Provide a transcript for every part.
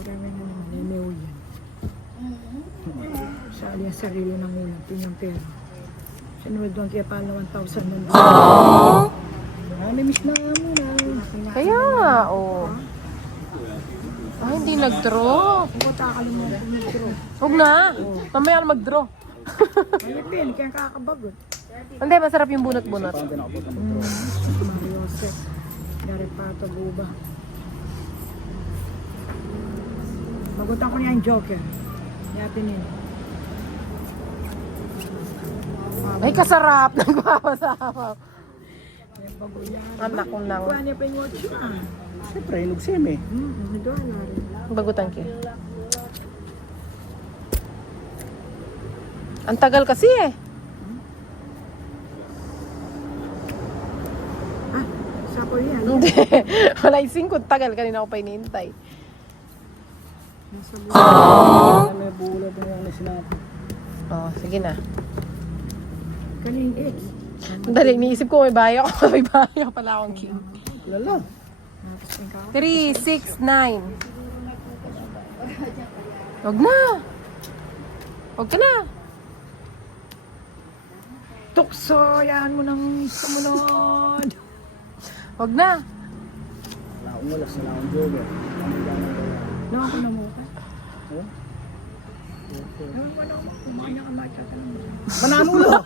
Marami na naman. May yan. Sa alias sarili ng ulam. Pinyang pera. Sinunod doon kaya pala 1,000 man. May miss na nga muna. Kaya nga, oh. Ay, hindi nag-draw. Kung kakalimutan mo mag-draw. Huwag na. Mamaya na mag-draw. May pin, kaya kakabagot. Hindi, masarap yung bunot-bunot. Mario Joseph. Garipato Buba. Magutan ko niya yung Joker. Yatin yun. Ay, kasarap. Nagpapasapaw. Yung baguyan. Anak kong nang. Kuha niya pa yung watch yun. Siyempre, nagsim eh. Nagwala rin. Bagutan ki. Ang tagal kasi eh. Ah, sako yan. Hindi. Wala ising kung tagal. Kanina ako pa inihintay. Nasa buwan. May bulat na yung sinabi. Oh, sige na. Kaning X. Dali, iniisip ko may bahay ako. May bahay ako pala akong king. Kilala. Tapos yung ka. 3, 6, 9. Huwag na. Huwag ka na. Tukso, yan mo ng sumunod. Huwag na. Wala akong walas, wala akong joker. Ano ba ang gaya? Nawa ko na mo ka. Oh? Nawa ko na mo. Kumain ka na ka lang. Mananulo!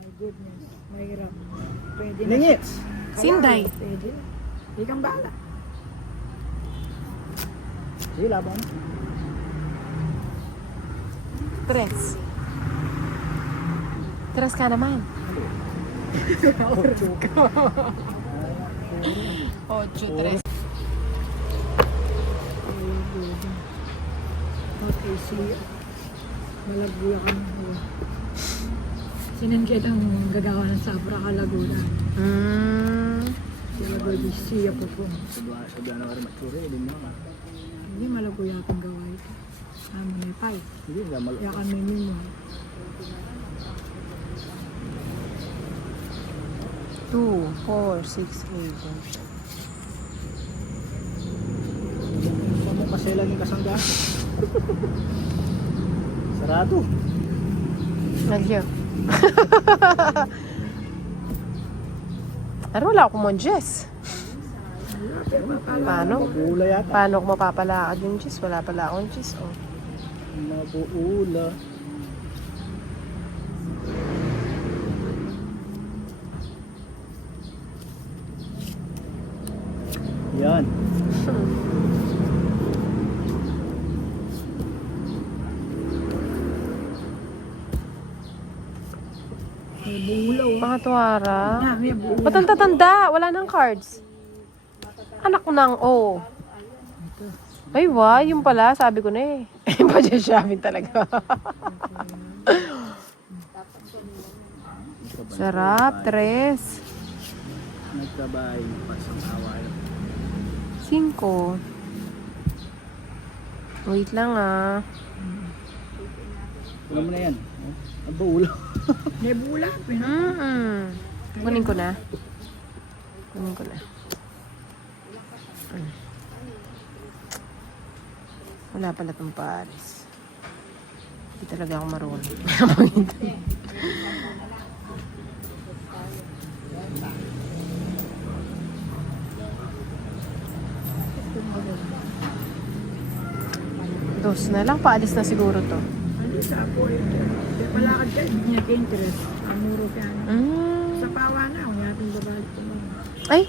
My goodness. Mahirap. Pwede na. Lingits! Sinday. Pwede na. Hindi kang bala. Sige, laban. 3. 3 ka naman. 8, 3. Okay, see. Malagula ka na. Sinanggit ang gagawa ng Sabra Kalagula. Malagula di siya po po. Sabi na ka rin matsuri, hindi mo ka. Hindi malagula akong gawa ito. Amo na pay. Hindi, gamal. Kaya kami mo. 2, 4, 6, 8. Ano kasi lang yung kasangga? Sarado. Nagyo. Ano, wala akong monjes. Paano? Mabuula yata. Paano ko mapapalakad yung cheese? Wala pala akong cheese. Oh. Mabuula. Yan. May bulaw. Mga tuwara. May bulaw. Ba't ang tatanda? Wala nang cards. Anak ko nang, oh. Ay, wow, yung pala, sabi ko na eh. Budget shopping talaga. Sarap, 3. Nagkabay. Pasang awal. 5. Wait lang ah. Wala mo na yan. Mabuula. May bula. Kunin ko na. Kunin ko na. Wala pala itong Paris. Hindi talaga ako marunong. Dos na lang. Paalis na siguro to. Ano sa ako yun? Kaya palakad ka, hindi niya ka-interest. Amuro ka na. Sa pawa na, kung yating babalik ko mo. Ay!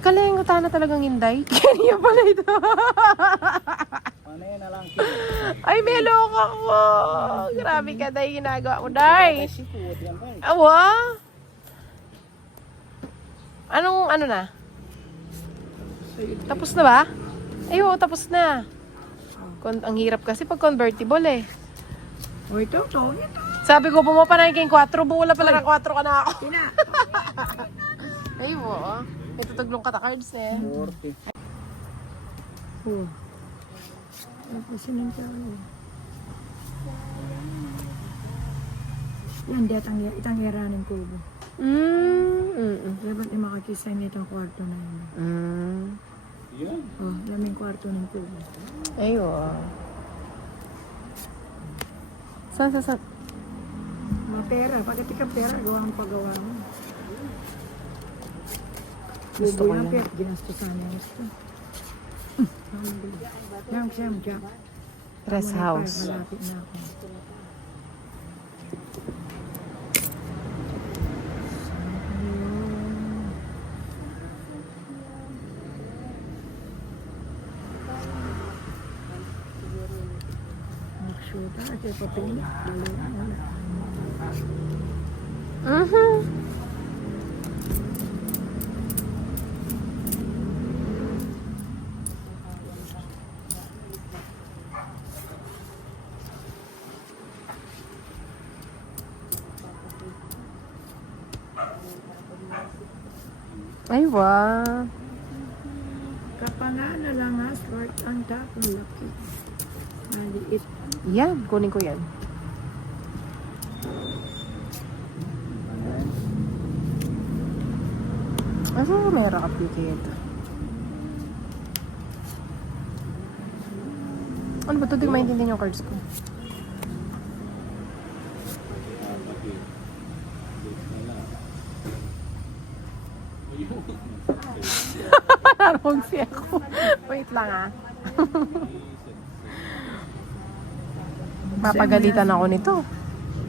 Kalingutan na talagang hinday. Kanya pala ito. Ano yan na lang. Ay, melok ako. Grabe ka, Day. Ginagawa mo, Day. Seafood yan pa eh. Awa? Anong, ano na? Tapos na ba? Ay, oo, tapos na. Ang hirap kasi pag convertible eh. O ito. Sabi ko, pumapanay kayong 4. Bula pala ng 4 ka na ako. Tina. Ay, oo. Natutuglong ka ta cards eh. 40. Oh. Tapos yun ka. Yan, itang iranin ko. Dapat makakisay nitong kwarto na yun. Oh, yan yung kwarto ng tubo. Ay, wow. Saan? Mga pera, pagkati ka pera, gawa ang paggawa mo. Gusto ko Tubo lang yan. pera, ginastos na gusto. Yan, Sam, Jack. Rest house. Malapit na ako. Mag-shoot kasi papilin. Ay, wow. Kapangana lang ha, short ang tapong laki. Maliit. Yan, kunin ko yan. Ano meron ka ito? Ano ba ito? Di ko maintindihan yung cards ko. Narong siya ako. Wait lang ah. Mapagalitan ako nito.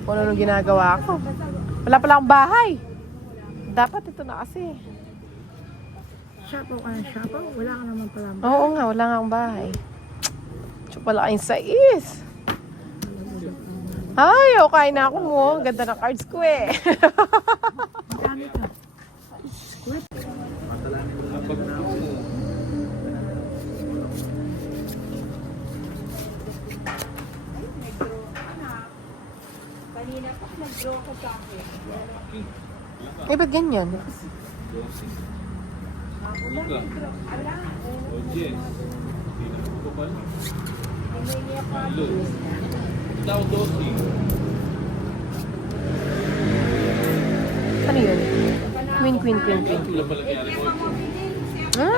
Kung ano ginagawa ko. Wala pala akong bahay. Dapat ito na kasi. Siyapaw ka ng siyapaw, wala ka naman pala. Oo nga, wala nga akong bahay. Tsaka pala kayong sais. Ay, okay na ako mo. Ganda na cards ko eh. Dami ka. Eh, ba't ganyan? Ano yun? Queen. Ha?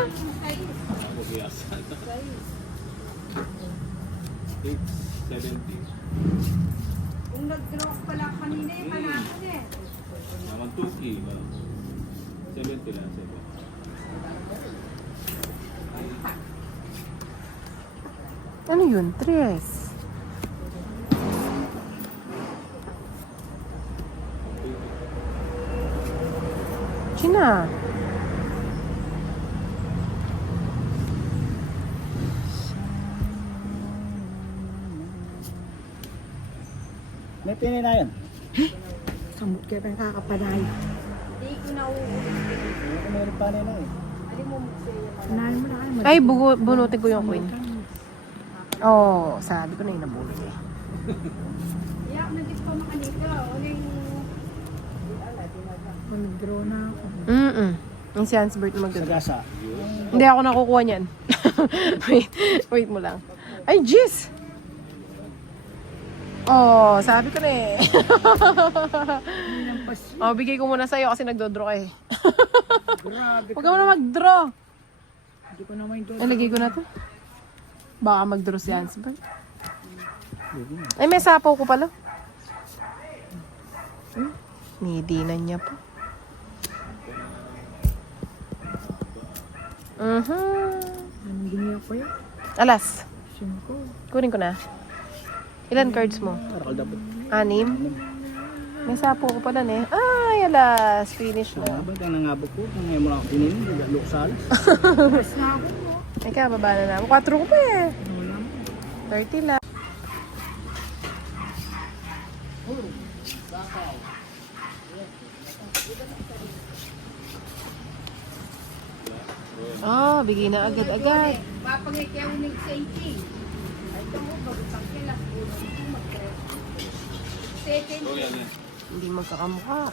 Kung nag-draw pala kanina yung panakon eh. Naman 2K, 70 lang siya. Ano yun? Tres. China. May pinay na yun. Samot kayo pa yung kakapanay. Hindi ko nauulit. Meron pa na eh. Alim mo sa'yo. Panahin mo na kayo. Ay, bunutin ko yung queen. Oo, sabi ko na yung nabulot eh. Iyak na di pa makanika. Ano yung... Mag-draw na ako. Yung si Hansbert na magdadala. Sagasa. Hindi ako nakukuha niyan. wait mo lang. Ay, jeez! Oh, sabi ko na eh. Oh, bigay ko muna sa'yo kasi nagdodraw ka eh. Grabe Huwag ka muna mag-draw. Hindi ko naman ito. Ay, lagay ko na to. Baka mag-draw si Hansbert. Ay, may sapaw ko pala. Nidinan niya po. Anong giniya ko yan? Alas. 5. Kunin ko na. Ilan cards mo? Karakal dapat. 6? May sapo ko pala eh. Ay, alas. Finish na. Nangabag ang nangabag ko. Ngayon mo lang ako pininin. Luk salas. Mas na ako mo. Ika, baba na namin. 4 ko pa eh. Wala mo. 30 lang. Oh, bigay na agad-agad. Papangiti ako ng safety. Ay, ito mo, bagutang kila. Second. Oh, yan. Hindi magkakamukha.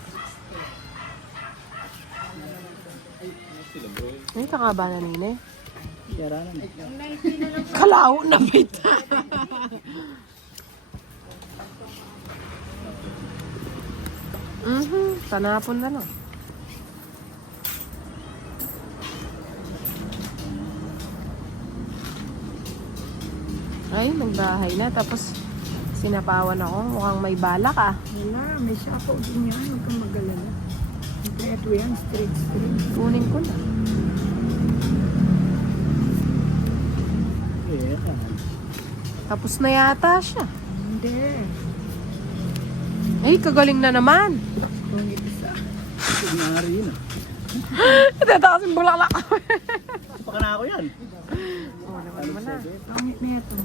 Sila bro. Ay, kakaba na nina eh. Yara naman. Ang 19 na lang. Kalao na bit. Tanapon na lang. Ay, nagbahay na. Tapos, sinapawan ako. Mukhang may balak ah. Wala, may sapaw din yan. Huwag kang mag-alala. Ito yan, straight. Kunin ko na. Yeah. Tapos na yata siya. Hindi. Ay, kagaling na naman. Kung isa. Kunyari yun ah. Tatakasin bulaklak. Baka na ako yan. Oo naman naman na. Pangit na ito.